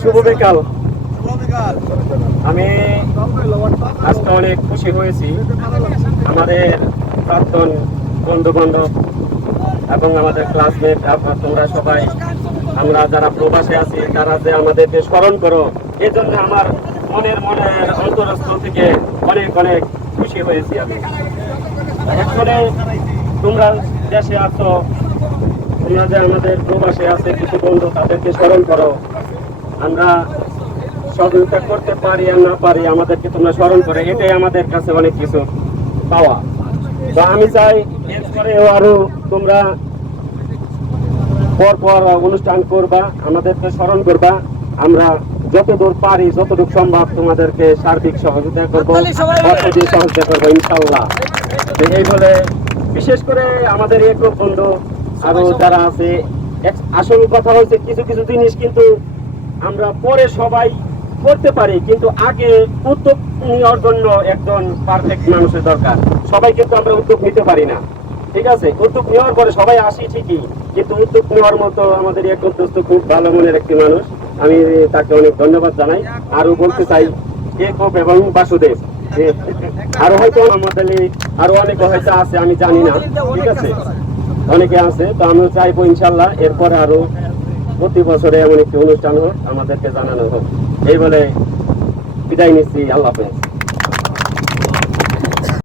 শুভ বিকাল। আমি আজকে অনেক খুশি হয়েছি। আমাদের প্রাক্তন বন্ধু বান্ধব এবং আমাদের ক্লাসমেট তোমরা সবাই, আমরা যারা প্রবাসে আছি তারা যে আমাদেরকে স্মরণ করো, এই জন্য আমার মনের অন্তরস্থল থেকে অনেক অনেক খুশি হয়েছি। আমি আসলে তোমরা দেশে আছো, তোমরা যে আমাদের প্রবাসে আছে কিছু বন্ধু, তাদেরকে স্মরণ করো। আমরা সহযোগিতা করতে পারি আর না পারি, আমাদেরকে তোমরা স্মরণ করে, এটাই আমাদের কাছে অনেক কিছু পাওয়া। তো আমি চাই এরপরেও আরো তোমরা পর অনুষ্ঠান করবা, আমাদেরকে স্মরণ করবা। আমরা যতদূর পারি, যতটুকু সম্ভব তোমাদেরকে সার্বিক সহযোগিতা করবো, অর্থনৈতিক সহযোগিতা করবো ইনশাল্লাহ। এই বলে বিশেষ করে আমাদের একক বন্ধু আরো যারা আছে, আসল কথা হচ্ছে কিছু কিছু জিনিস কিন্তু আমরা পরে সবাই করতে পারি, কিন্তু আগে উদ্যোগ নেওয়ার জন্য একজন পারফেক্ট মানুষের দরকার। সবাই কিন্তু আমরা উদ্যোগ নিতে পারি না, ঠিক আছে? উদ্যোগ নেওয়ার পরে সবাই আসি ঠিকই, কিন্তু উদ্যোগ নেওয়ার মতো আমাদের এক দোস্ত খুব ভালো মনের একটি মানুষ, আমি তাকে অনেক ধন্যবাদ জানাই। আরো বলতে চাই একক এবং বাসুদেব, আরো হয়তো আমাদের আরো অনেকে হয়তো আছে, আমি জানি না, ঠিক আছে? অনেকে আছে। তো আমি চাইবো ইনশাল্লাহ এরপরে আরো প্রতি বছরে এমন একটি অনুষ্ঠান হোক, আমাদেরকে জানানো হোক। এই বলে বিদায় নিচ্ছি। আল্লাহ হাফেজ।